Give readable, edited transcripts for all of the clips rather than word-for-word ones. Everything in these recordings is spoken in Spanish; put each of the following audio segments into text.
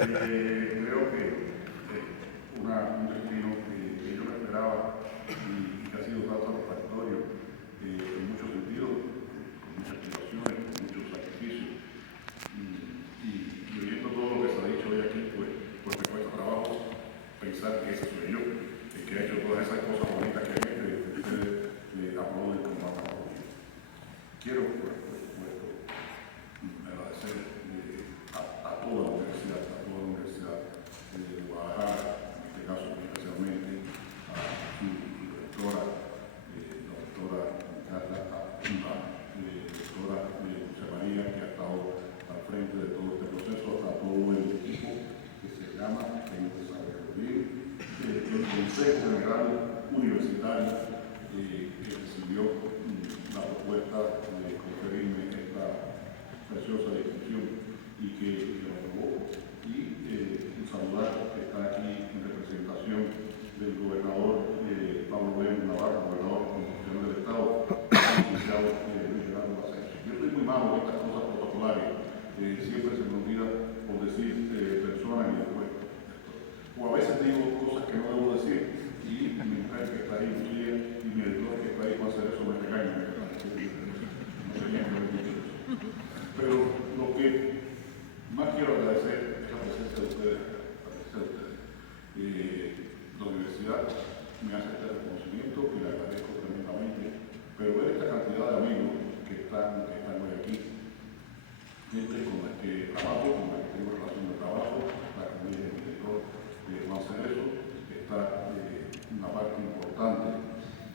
Creo que un destino que yo no esperaba y que ha sido tan satisfactorio en muchos sentidos, con muchas privaciones, con muchos sacrificios. Y oyendo todo lo que se ha dicho hoy aquí, pues me cuesta trabajo pensar que ese soy yo, el que ha hecho todas esas cosas bonitas que ustedes aplauden como han aplaudido. Quiero, por supuesto, agradecer a toda la universidad de Guadalajara, en este caso especialmente a su rectora, la doctora Carla, la doctora José María, que ha estado al frente de todo este proceso, a todo el equipo que se llama el Consejo General Universitario, que recibió la propuesta de conferirme esta preciosa distinción y que lo aprobó. Y saludar que está aquí en representación del gobernador Pablo Bueno Navarro, gobernador constitucional del Estado, el licenciado Luis Gerardo Baceres. Yo estoy muy malo en estas cosas protocolares, siempre se me olvida por decir personas y después. O a veces digo cosas que no debo decir y mi mujer que está ahí, Lucía, y mi editor que está ahí para hacer eso me regaña. No sé quién me dicho eso. Pero lo que más quiero agradecer es la presencia de ustedes. La universidad me hace este reconocimiento que le agradezco tremendamente, pero ver esta cantidad de amigos que están hoy aquí, gente con la que trabajo, con la que tengo relación de trabajo, la que me dice el director Juan Cerezo, está una parte importante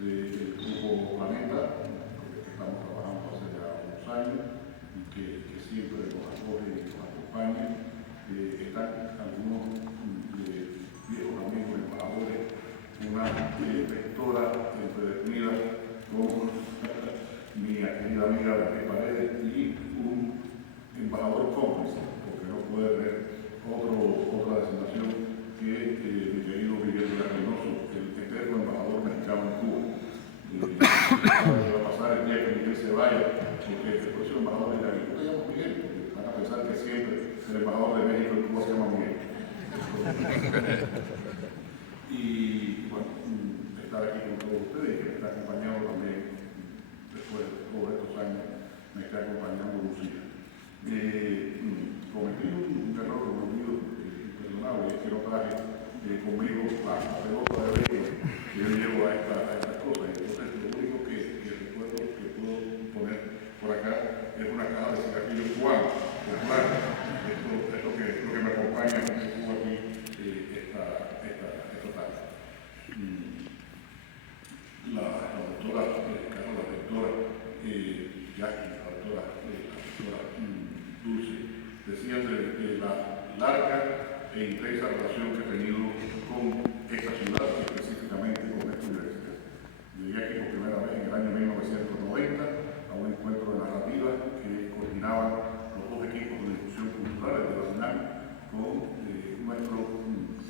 del grupo Planeta, con el que estamos trabajando hace ya unos años y que siempre nos acoge y nos acompaña. Están algunos viejos amigos embajadores, una rectora empedernida con mi querida amiga Beatriz Paredes y un embajador cómplice, porque no puede haber otra designación que mi querido Miguel de la Reynoso, el eterno embajador mexicano en Cuba. Va a pasar el día que Miguel se vaya, porque el próximo embajador dirá, ¿y tú te llamas Miguel? Porque van a pensar que siempre el embajador de México en Cuba se llama Miguel. Y bueno, estar aquí con todos ustedes y que me está acompañando también, después de todos estos años, me está acompañando Lucía. Cometí un error imperdonable, es que no traje conmigo la pelota de béisbol que yo llevo a estas cosas. Entonces, lo único que recuerdo que puedo poner por acá es una caja de cigarrillos cubanos. Esto es lo que me acompaña cuando estuvo aquí esta tarde. La doctora Carla, la doctora Jackie, la doctora Dulce, decían de la larga e intensa relación que he tenido con esta ciudad y específicamente con esta universidad. Llegué aquí por primera vez en el año 1990 a un encuentro de narrativa que coordinaban los dos equipos de difusión cultural de la UNAM con nuestro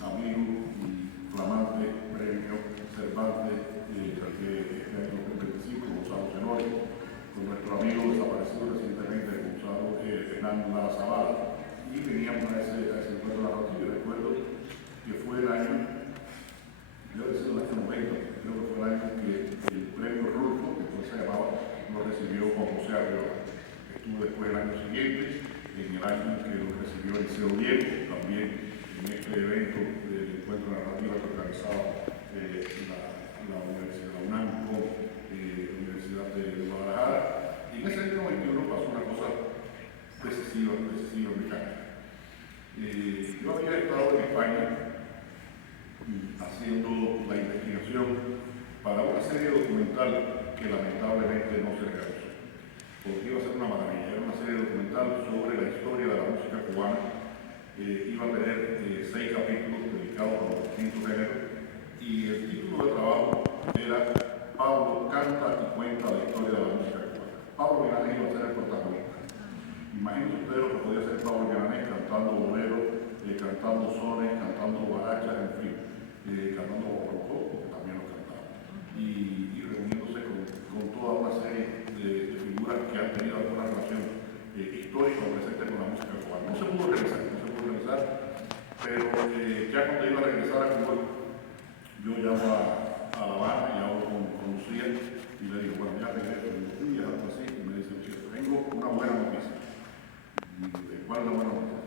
amigo y flamante premio Cervantes de este año 2025, Gonzalo Zenori, con nuestro amigo desaparecido recientemente, Gonzalo Fernando Lara Zavala, y veníamos a ese encuentro narrativo. Yo recuerdo que fue el año, yo decía el año 90, creo que fue el año que el premio Rulfo, que después se llamaba, lo recibió Juan José Arriola. Estuvo después el año siguiente, en el año en que lo recibió Eliseo Diego, también en este evento del encuentro narrativo que organizaba la Universidad de UNAM con la Universidad de Guadalajara. Y en ese año 91 pasó una cosa decisiva mecánica. Yo había estado en España haciendo la investigación para una serie documental que lamentablemente no se realizó, porque iba a ser una maravilla. Era una serie documental sobre la historia de la música cubana. Iba a tener 6 capítulos dedicados a los distintos géneros y el título de trabajo era Pablo canta y cuenta la historia de la música cubana. Pablo Milanés iba a ser el protagonista. Imagínense ustedes lo que podía ser Pablo Milanés cantando boleros, cantando sones, cantando guarachas, en fin, cantando borrocó, porque también lo cantaba, y reuniéndose con toda una serie de figuras que han tenido alguna relación histórica o presente con la música cubana. No se pudo realizar ¿cuál es la buena noticia?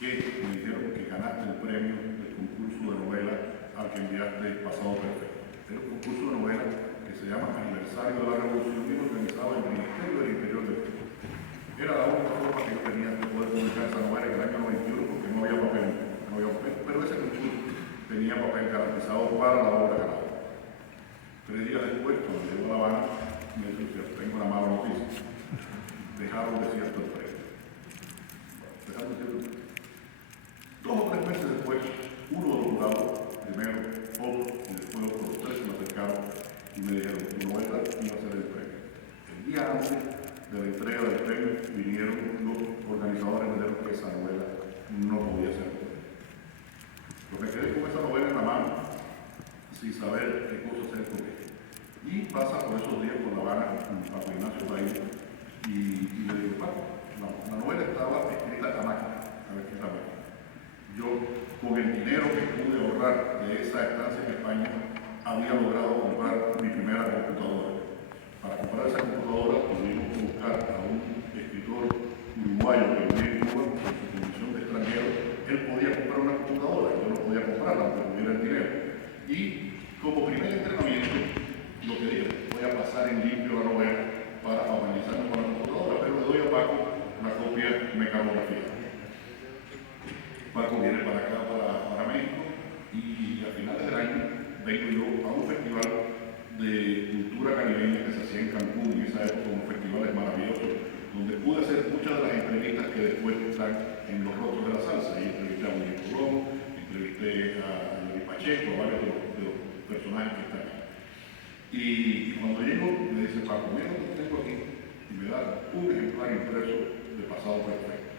Que me dijeron que ganaste el premio del concurso de novela al que enviaste Pasado Perfecto. Era un concurso de novela que se llama Aniversario de la Revolución y organizado en el Ministerio del Interior del Perú. Era la única forma que yo tenía de poder publicar esa novela en el año 91 porque no había papel, pero ese concurso tenía papel garantizado para la obra ganadora. 3 días después, cuando llegó a La Habana, me dijo, tengo una mala noticia. Dejaron desierto el premio. Dejaron desierto el premio. 2 o 3 meses después, uno de los jurados, primero otro y después otros 3 se me acercaron y me dijeron, tu novela iba a ser el premio. El día antes de la entrega del premio vinieron los organizadores y me dijeron que esa novela no podía ser. Yo me quedé con esa novela en la mano sin saber qué cosa hacer con ella. Y pasa por esos días por La Habana con Paco Ignacio Baile y le digo, Paco, la novela estaba escrita a máquina, Yo, con el dinero que pude ahorrar de esa estancia en España, había logrado comprar mi primera computadora. Para comprar esa computadora tuvimos que buscar a un escritor uruguayo que vivía en Cuba, con su condición de extranjero. Él podía comprar una computadora, yo no podía comprarla, aunque tuviera el dinero. Y como primer entrenamiento, lo que dije, voy a pasar en limpio la novela para familiarizarme con la computadora, pero le doy a Paco una copia mecanografía. Paco viene para acá, para México, y a finales del año vengo yo a un festival de cultura caribeña que se hacía en Cancún, en esa época, unos festivales maravillosos, donde pude hacer muchas de las entrevistas que después están en los rostros de la salsa. Y entrevisté a William Colón, entrevisté a Luis Pacheco, a varios de los personajes que están aquí. Y cuando llego, me dice Paco, mira lo que tengo aquí, y me da un ejemplar impreso de Pasado Perfecto.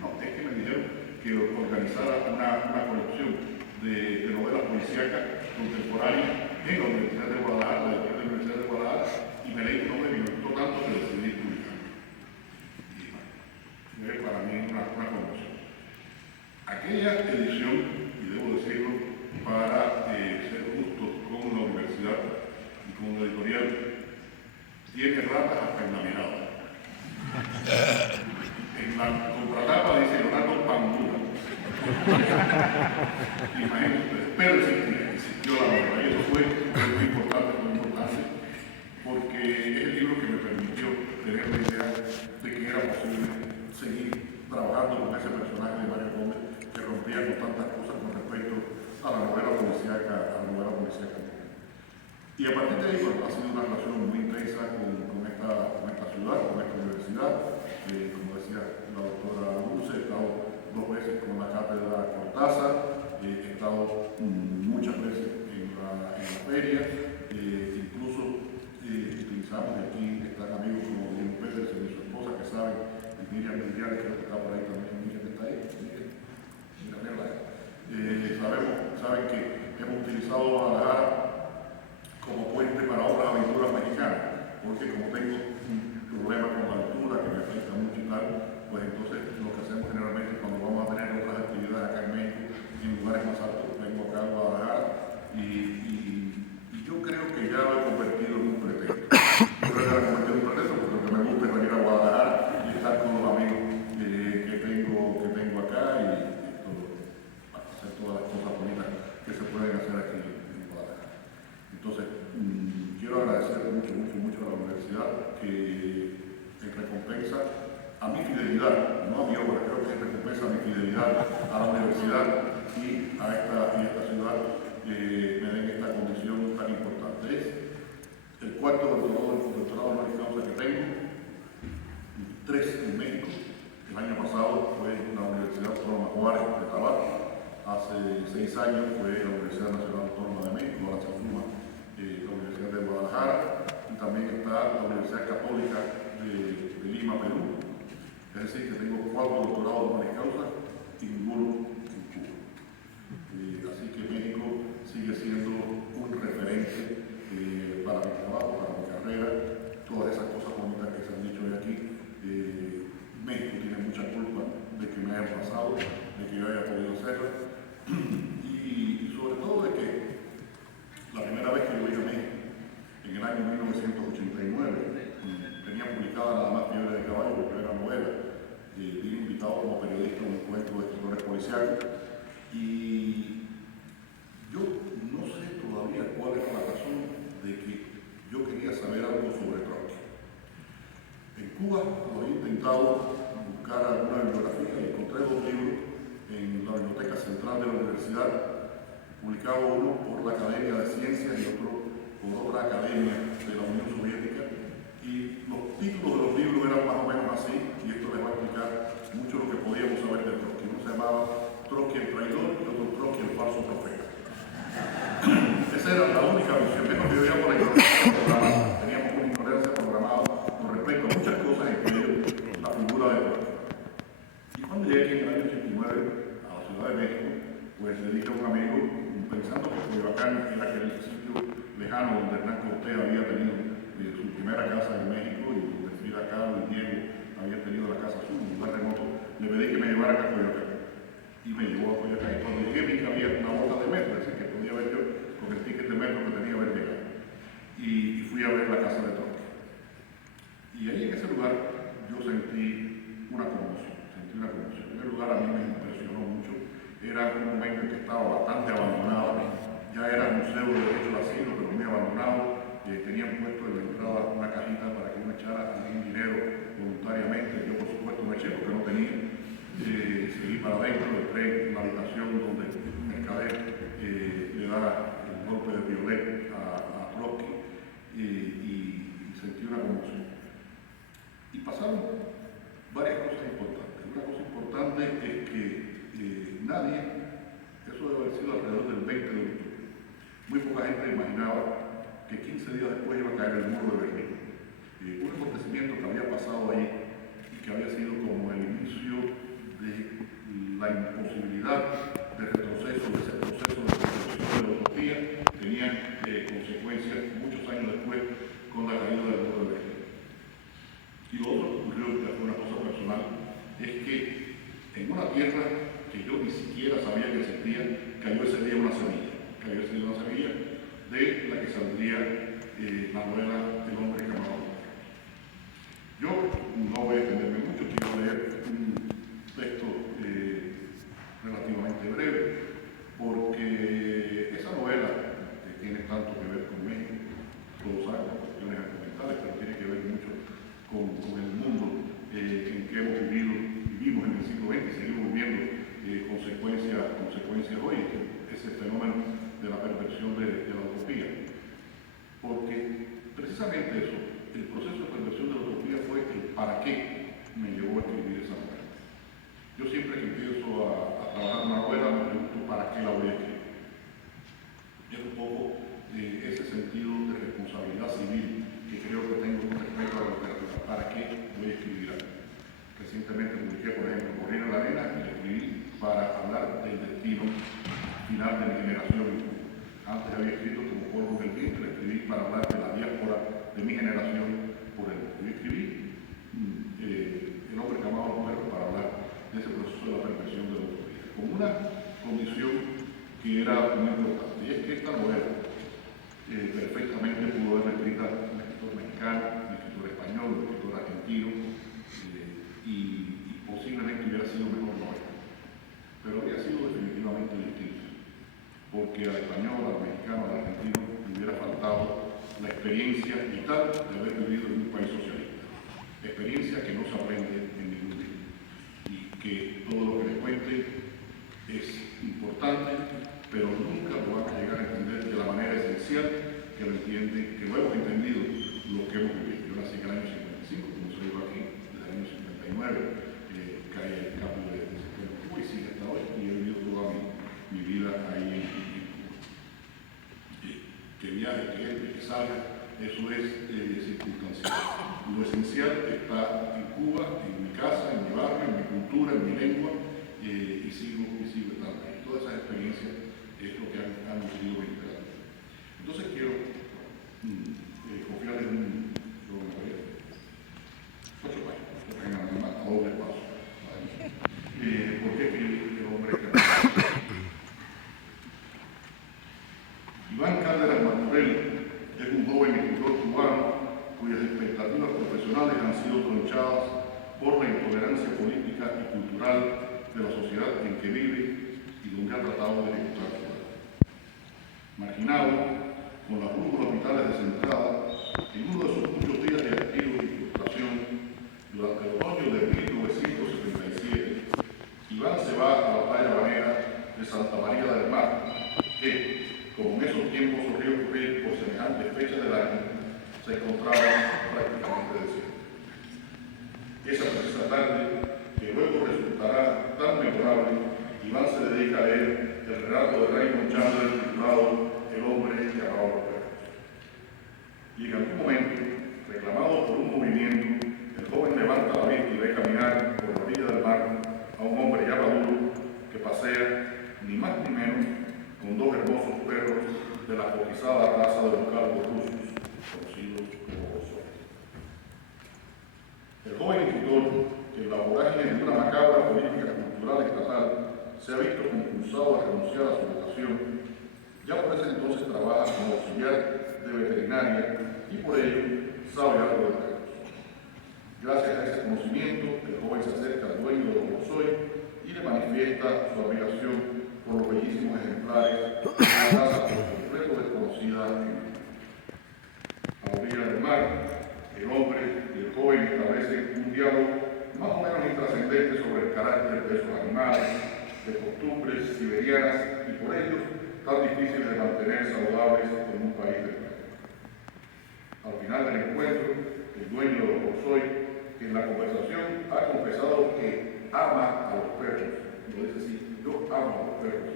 No, es que me dijeron que organizara una colección de novelas policíacas contemporáneas en la Universidad de Guadalajara, después de la Universidad de Guadalajara, y me leí un novela y me gustó tanto que decidí publicar. Y es para mí una conmoción. Aquella edición, y debo decirlo, para ser justo con la universidad y con la editorial, tiene ratas hasta en la mirada. En la contratapa dice Leonardo Pandura. Imagínense, pero existió la novela. Y eso fue muy importante, porque es el libro que me permitió tener la idea de que era posible seguir trabajando con ese personaje de Mario Gómez que rompía con tantas cosas con respecto a la novela policíaca. Y a partir de ahí ha sido una relación muy intensa con esta ciudad, con esta universidad. Como decía la doctora Dulce, he estado 2 veces con la cátedra Cortázar, he estado muchas veces en la feria, incluso utilizamos, y aquí están amigos como Diego Pérez y su esposa que saben, y Miriam Mediales, creo que está por ahí también, Miriam está ahí, saben que hemos utilizado Guadalajara como puente para otras aventuras mexicanas, porque como tengo un problema con la altura que me afecta mucho y tal, pues entonces lo que hacemos generalmente cuando vamos a tener otras actividades acá en México, en lugares más altos, vengo acá a Guadalajara y yo creo que ya lo he convertido en un pretexto. Yo creo que lo he convertido en un pretexto porque lo que me gusta es venir a Guadalajara y estar con los amigos que tengo acá y hacer todas las cosas bonitas que se pueden hacer aquí en Guadalajara. Entonces, quiero agradecer mucho a la universidad que en recompensa a mi fidelidad, no a mi obra, creo que en recompensa a mi fidelidad a la universidad y a esta ciudad, me den esta condición tan importante. Es el 4º doctorado honoris causa que tengo, 3 en México. El año pasado fue en la Universidad Autónoma Juárez de Tabasco, hace 6 años fue la Universidad Nacional Autónoma de México, ahora se suma la Universidad de Guadalajara, y también está la Universidad Católica de Lima, Perú. Es decir, que tengo 4 doctorados honoris causa y ninguno en Cuba. Así que México sigue siendo un referente para mi trabajo, para mi carrera, todas esas cosas bonitas que se han dicho hoy aquí. México tiene mucha culpa de que me haya pasado, de que yo haya podido hacerlo, y sobre todo de que la primera vez que yo vine a México, en el año 1989, tenía publicada nada más Fiebre de Caballo, porque era novela. había intentado buscar alguna bibliografía y encontré 2 libros en la Biblioteca Central de la Universidad, publicado uno por la Academia de Ciencias y otro por otra academia de la Unión Soviética. Y los títulos de los libros eran más o menos así, y esto les va a explicar mucho lo que podíamos saber de Trotsky. Uno se llamaba Trotsky el traidor y otro Trotsky el falso profeta. Esa era la única visión, menos que yo ya por la ignorancia programada. Teníamos una ignorancia programada con respecto a muchas cosas, incluido la figura de Trotsky. Y cuando llegué aquí en el año 89 a la Ciudad de México, pues le dije a un amigo, pensando que Coyoacán era aquel sitio lejano donde Hernán Cortés había tenido su primera casa en México y donde Frida Kahlo y Diego habían tenido la casa azul, un lugar remoto, le pedí que me llevara a Coyoacán. Y me llevó a Coyoacán. Y cuando llegué vi que había una bota de metro, es decir, que podía ver yo con el ticket de metro que tenía que haber llegado. Y fui a ver la casa de Trotsky. Y ahí en ese lugar yo sentí una conmoción. En el lugar a mí me impresionó mucho. Era un momento en que estaba bastante abandonado. Ya era museo de derecho al asilo, pero muy abandonado. Tenían puesto en la entrada una cajita para que uno echara algún dinero voluntariamente. Yo, por supuesto, no eché porque no tenía. Seguí para adentro, entré en la habitación donde el mercader le da el golpe de violet a Trotsky y sentí una conmoción. Y pasaron varias cosas importantes. Una cosa importante es que nadie, eso debe haber sido alrededor del 20 de octubre, muy poca gente imaginaba que 15 días después iba a caer el muro de Berlín. Un acontecimiento que había pasado ahí y que había sido como el inicio de la imposibilidad de retroceso, de ese proceso de construcción de la utopía, tenían consecuencias muchos años después con la caída del muro de Berlín. Y lo otro que ocurrió, que fue una cosa personal, es que en una tierra que yo ni siquiera sabía que existía, cayó ese día una semilla. Cayó ese día una semilla de la que saldría la novela El hombre que amaba. Yo no voy a extenderme mucho, quiero leer un texto relativamente breve, porque esa novela, que tiene tanto que ver con México, todos saben las cuestiones argumentales, pero tiene que ver mucho con el mundo en que hemos vivimos en el siglo XX y seguimos viviendo consecuencias hoy, ese fenómeno de la perversión de la utopía. Porque precisamente eso, el proceso de perversión de la utopía fue el para qué me llevó a escribir esa novela. Yo siempre que empiezo a trabajar una novela me pregunto para qué la voy a escribir. Es un poco ese sentido de responsabilidad civil que creo que tengo con respecto a la literatura. ¿Para qué voy a escribir algo? Recientemente publiqué, por ejemplo, Corriendo en la Arena y le escribí para hablar del destino final de mi generación en Cuba. Antes había escrito como Polvo del Viento, le escribí para hablar de la diáspora de mi generación por el mundo. Y escribí El hombre que amaba a los perros para hablar de ese proceso de la perversión de la utopía, con una condición que era muy importante, y es que esta novela perfectamente pudo haber escrita un escritor mexicano, un escritor español, un escritor argentino, y posiblemente hubiera sido mejor novela. Pero habría sido definitivamente distinto, porque al español, al mexicano, al argentino le hubiera faltado la experiencia vital de haber vivido en un país socialista. Experiencia que no se aprende en ningún libro. Y que todo lo que les cuente es importante, pero nunca lo van a llegar a entender de la manera esencial que lo entiende, que lo hemos entendido lo que hemos vivido. Yo nací en el año 55, como se dijo aquí, desde el año 59, cae el campo de Cuba y sigue hasta hoy, y he vivido toda mi vida ahí en Cuba. Que viaje, que entre, que salga, eso es circunstancial. Lo esencial está en Cuba, en mi casa, en mi barrio, en mi cultura, en mi lengua, y sigo estando ahí. Todas esas experiencias es lo que han nutrido mi literatura. Entonces quiero confiarles un 8 páginas, que tengan a doble paso. ¿Por qué escribí El hombre que amaba? Iván Cárdenas Martorell es un joven escritor cubano cuyas expectativas profesionales han sido tronchadas por la intolerancia política y cultural de la sociedad en que vive y donde ha tratado de ejecutar su obra. Marginado, con las brújulas vitales descentradas, en uno de sus muchos días de activo y frustración, Durante el otoño de 1977, Iván se va a la playa banera de Santa María del Mar, que, como en esos tiempos solía ocurrir por semejantes fechas del año, se encontraba prácticamente desierta. Esa precisa tarde, que luego resultará tan memorable, Iván se dedica a leer el relato de Raymond Chandler titulado El hombre que amaba los perros. Y en algún momento, reclamado por un movimiento, el joven levanta la vista y ve caminar por la orilla del mar a un hombre ya maduro que pasea, ni más ni menos, con dos hermosos perros de la cotizada raza de los calvos rusos, conocidos como boxers. El joven escritor, que en la vorágine de una macabra política cultural estatal se ha visto compulsado a renunciar a su vocación, ya por ese entonces trabaja como auxiliar de veterinaria y por ello sabe algo de perros. Gracias a ese conocimiento, el joven se acerca al dueño de los Bolshoi y le manifiesta su admiración por los bellísimos ejemplares de una raza por completo desconocida a la orilla del mar. El hombre y el joven establecen un diálogo más o menos intrascendente sobre el carácter de esos animales, de costumbres siberianas y por ello tan difíciles de mantener saludables en un país de playa. Al final del encuentro, el dueño de los Bolshoi, que en la conversación ha confesado que ama a los perros, lo dice así, yo amo a los perros,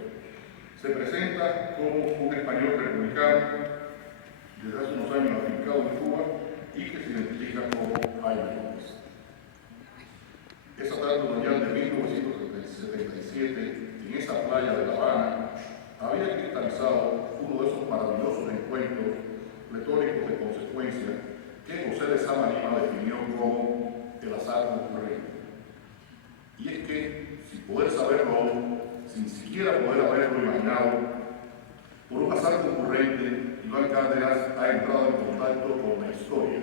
se presenta como un español republicano desde hace unos años afincado en Cuba y que se identifica como Jaime López. Esa tarde otoñal de 1977, en esa playa de La Habana, había cristalizado uno de esos maravillosos encuentros retóricos de consecuencia que José de Sama Lima definió como el azar concurrente. Y es que, sin poder saberlo aún, sin siquiera poder haberlo imaginado, por un azar concurrente, Iván Cárdenas ha entrado en contacto con la historia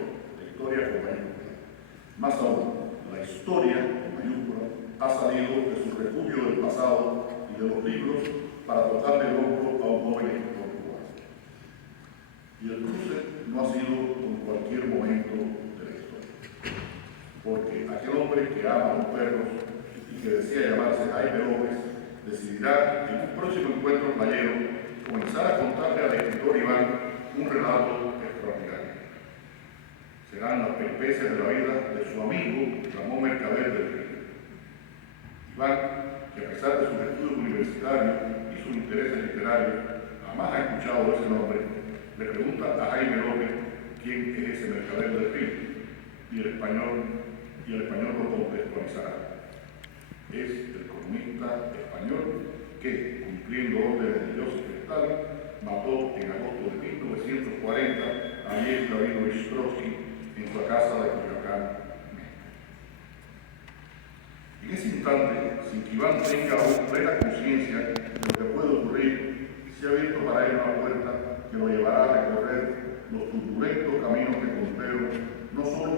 con mayúscula. Más aún, la historia con mayúscula ha salido de su refugio del pasado y de los libros para tocarle el hombro a un joven escritor cubano. Y el cruce no ha sido con cualquier momento de la historia, porque aquel hombre que ama a los perros y que decía llamarse Jaime López decidirá en un próximo encuentro playero comenzar a contarle al escritor Iván un relato extraordinario. Serán las peripecias de la vida de su amigo Ramón Mercader del Río. Iván, que a pesar de sus estudios universitarios y sus intereses literarios, jamás ha escuchado ese nombre, le pregunta a Jaime López quién es ese Mercader del Río, y el español lo contextualizará. Es el comunista español que, cumpliendo órdenes de Joseph Stalin, mató en agosto de 1940 a Lev Davidovich Trotsky en su casa de Coyoacán, México. En ese instante, sin que Iván tenga aún plena conciencia de lo que puede ocurrir, se ha abierto para él una puerta que lo llevará a recorrer los turbulentos caminos que condujeron no solo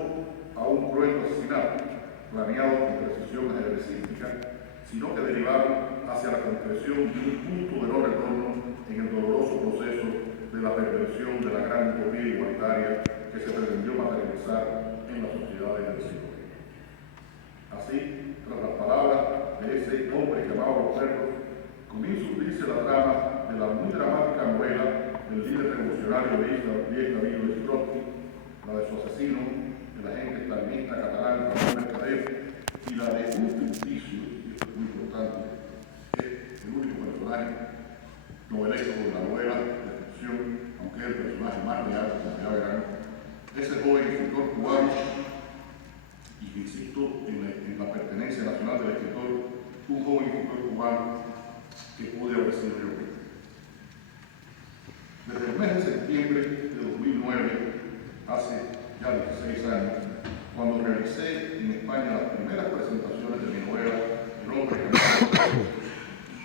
a un cruel asesinato, planeado con precisión ajedrecística, sino que derivaron hacia la concreción de un punto de no retorno en el doloroso proceso de la perversión de la gran utopía igualitaria que se pretendió materializar en las sociedades del siglo XX. Así, tras las palabras de ese hombre que amaba a los perros, comienza a hundirse la trama de la muy dramática novela del líder revolucionario Lev Davidovich Trotsky, la de su asesino, el agente stalinista catalán Ramón Mercader, y la de un ficticio, y esto es muy importante, es el único personaje novelesco de la novela de ficción, aunque es el personaje más real, como ya verán, ese joven escritor cubano, y que insisto en la pertenencia nacional del escritor, un joven escritor cubano que pude haber sido yo mismo. Desde el mes de septiembre de 2009, hace ya 16 años, cuando realicé en España las primeras presentaciones de mi novela El hombre que amaba los perros,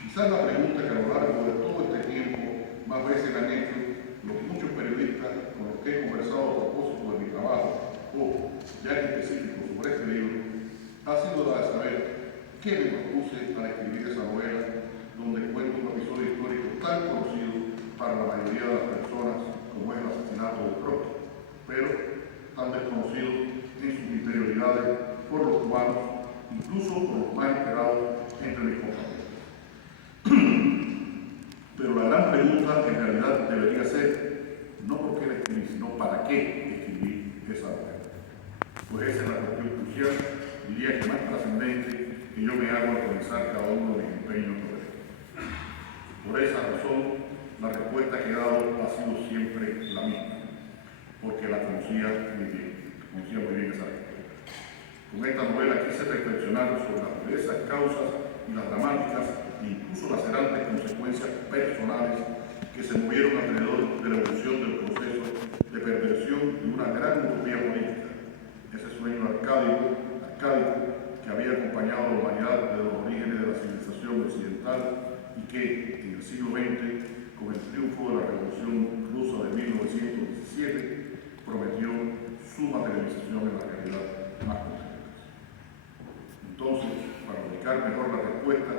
quizás la pregunta que a lo largo de todo este tiempo más veces me han hecho los muchos periodistas con los que he conversado a propósito de mi trabajo, o ya en específico sobre este libro, ha sido la de saber qué me propuse para escribir esa novela, donde cuento un episodio histórico tan conocido para la mayoría de las personas como es el asesinato de Trotsky, pero tan desconocido en sus interioridades por los cubanos, incluso por los más esperados entre mis compañeros. Pero la gran pregunta en realidad debería ser, no por qué la escribí, sino para qué escribí esa obra. Pues esa es la cuestión crucial, diría que más trascendente, que yo me hago al comenzar cada uno de mis empeños profesionales. Por esa razón, la respuesta que he dado ha sido siempre la misma, porque la conocía muy bien esa respuesta. Con esta novela quise reflexionar sobre las diversas causas y las dramáticas e incluso lacerantes consecuencias personales que se movieron alrededor de la evolución del proceso de perversión de una gran utopía política, ese sueño arcádico que había acompañado a la humanidad desde los orígenes de la civilización occidental y que en el siglo XX, con el triunfo de la Revolución Rusa de 1917, prometió su materialización en la realidad más concreta. Entonces, para ubicar mejor la respuesta,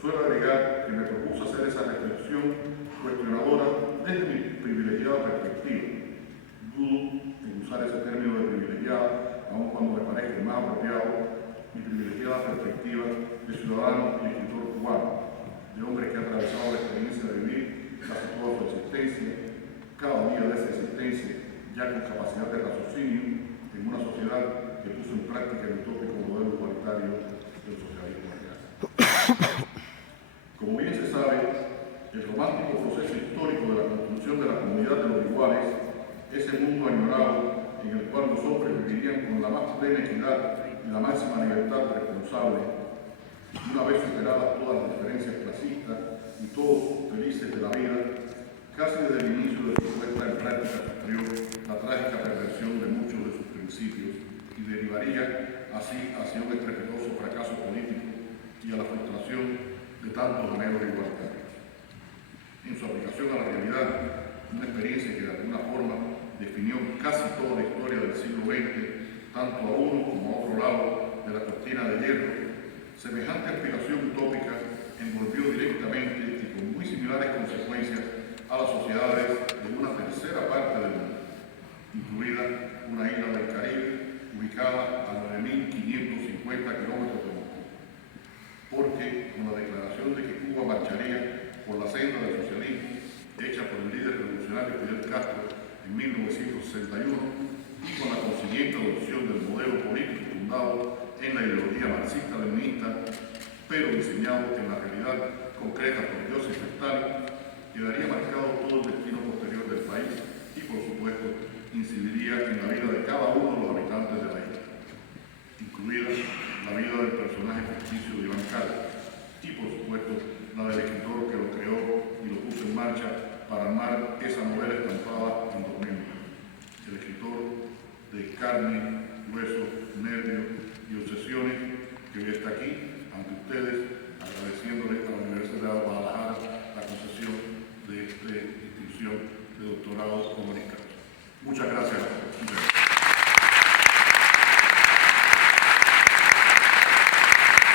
suelo agregar que me propuso hacer esa reflexión cuestionadora desde mi privilegiada perspectiva. Dudo en usar ese término de privilegiada, aun cuando me parece más apropiado, mi privilegiada perspectiva de ciudadano y escritor cubano, de hombre que ha atravesado la experiencia de vivir casi toda su existencia, cada día de esa existencia, ya con capacidad de raciocinio, en una sociedad que puso en práctica el utópico modelo igualitario del socialismo real. Como bien se sabe, el romántico proceso histórico de la construcción de la comunidad de los iguales, ese mundo añorado en el cual los hombres vivirían con la más plena equidad y la máxima libertad responsable, una vez superadas todas las diferencias clasistas y todos felices de la vida, casi desde el inicio de su puesta en práctica sufrió la trágica perversión de muchos de sus principios y derivaría así hacia un estrepitoso fracaso político y a la frustración de tantos anhelos igualitarios. En su aplicación a la realidad, una experiencia que de alguna forma definió casi toda la historia del siglo XX, tanto a uno como a otro lado de la cortina de hierro, semejante aspiración utópica envolvió directamente y con muy similares consecuencias a las sociedades de una tercera parte del mundo, incluida una isla del Caribe ubicada a 9.550 kilómetros de Moscú. Porque con la declaración de que Cuba marcharía por la senda del socialismo, hecha por el líder revolucionario Fidel Castro en 1961, y con la consiguiente adopción del modelo político fundado en la ideología marxista-leninista, pero diseñado en la realidad concreta por Joseph Stalin, quedaría marcado todo el destino posterior del país y, por supuesto, incidiría en la vida de cada uno de los habitantes de la isla, incluida la vida del personaje ficticio de Iván Cala y, por supuesto, la del escritor que lo creó y lo puso en marcha para armar esa novela estampada en 2009. El escritor de carne, hueso, nervios y obsesiones que hoy está aquí ante ustedes, agradeciéndole a la Universidad de Guadalajara la concesión de esta distinción de doctorado honoris causa. Muchas gracias.